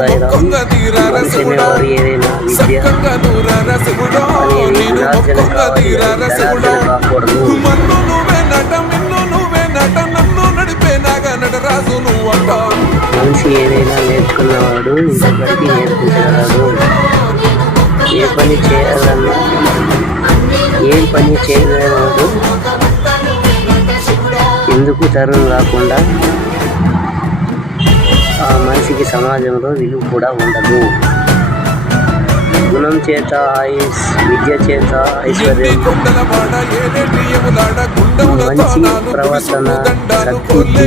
సాయిరాం. మనిషి అనేవారు ఏదైనా విద్య అనేది గుణార్జన కావాలి, ధనార్జన కాకూడదు. మనిషి ఏదైనా నేర్చుకున్నవాడు ఇంకొకరికి నేర్పించగలడు. ఏ పని చేయలేవాడు ఎందుకు తరుణ్ రాకుండా ఆ మనిషికి సమాజంలో విలువ కూడా ఉండదు. గుణం చేత విద్య చేత ఐశ్వర్యం, మంచి ప్రవర్తన, సత్కీర్తి